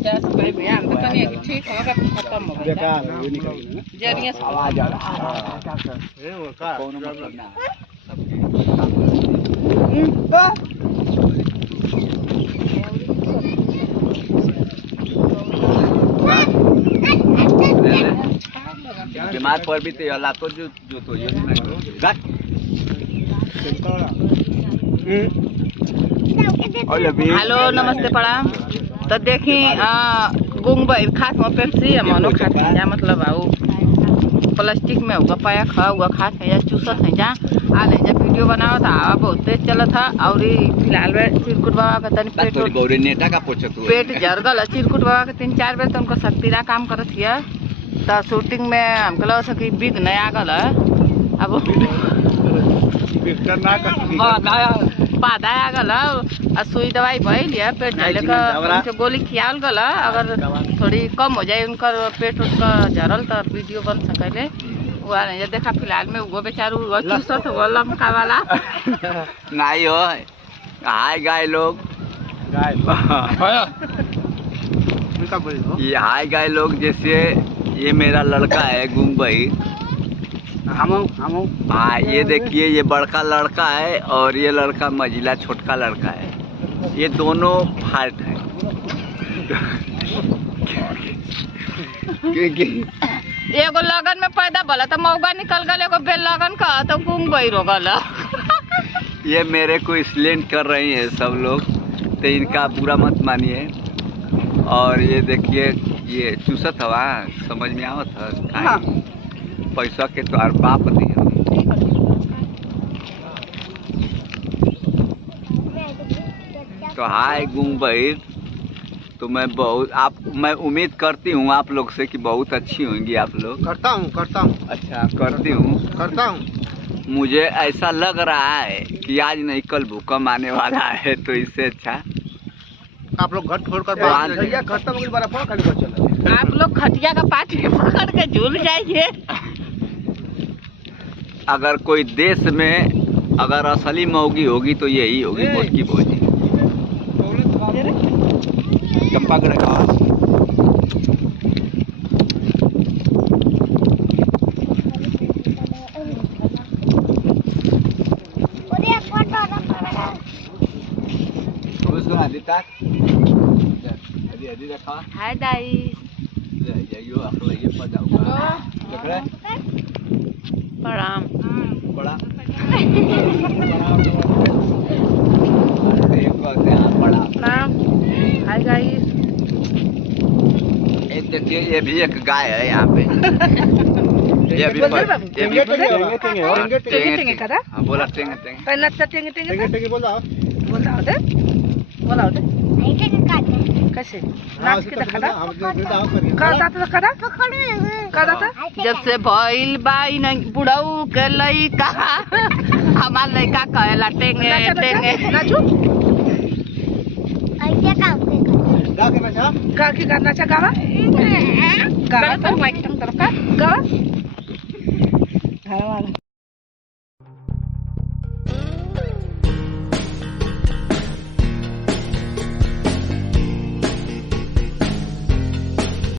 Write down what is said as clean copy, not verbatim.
50 रुपए भैया हम तो कहीं ठीक होगा खत्म हो गया बेकार है ये निकल ना जरिया से आवाज आ रहा है वो का कौन मतलब ना बीमार पड़ भी तो अल्लाह को जो तो ये हेलो नमस्ते प्रणाम। तो देखी गुंग खास में पेप्सी मनो खास है जा मतलब आऊ प्लास्टिक में होगा पाया खा हुआ खास है जा चूसत है जा आ ले जा वीडियो बनावा था हवा बहुत तेज चला था और फिलहाल में चिरकुट बाबा का तनी पेट जरगल चिरकुट बाबा के 3-4 बेर तो उनको शक्तिरा काम करत हिया तो शूटिंग में हमको लगा सकी बिग नया गल अब बाधा आ गल सुई दवाई भइल है पेट झले का गोली खियाल गल अगर थोड़ी कम हो जाए उनका पेट उनका झरल तो वीडियो बन सके वो देखा फिलहाल में वो बेचारू चूसत हो लमका वाला नहीं हो हाय गाय लोग ये हाय गाय लोग जैसे ये मेरा लड़का है गुंग भाई हम हाँ ये देखिए ये बड़का लड़का है और ये लड़का मझिला छोटका लड़का है ये दोनों फाल्ट है एगो लगन में पैदा भला तो मौका निकल गल एगो बेल लगन का तो गुंग भाई रो गल ये मेरे को इसलिए कर रही है सब लोग तो इनका बुरा मत मानिए। और ये देखिए ये चूसत हवा समझ में आवत है हाँ। पैसा के तो और बाप दिया तो हाय गुंग भाई तो मैं उम्मीद करती हूँ आप लोग से कि बहुत अच्छी होंगी आप लोग। करता हूँ अच्छा करता हूँ मुझे ऐसा लग रहा है कि आज नहीं कल भूकंप आने वाला है तो इससे अच्छा आप लोग घर छोड़ कर आप लोग खटिया का पाटी पकड़ के झूल जाइए। अगर कोई देश में अगर असली मौगी होगी तो यही होगी मोटकी भोजी चंपागढ़ हाय गाइस प्रणाम हाय गाइस देखिए ये भी एक गाय है यहाँ पे ये भी बोला कैसे जब से भइल बाई नहीं बुढ़ऊ के लइका हमार लइका कहेला टेंगे टेंगे नाचा गावा गावा तो माइक तंग तरका गावा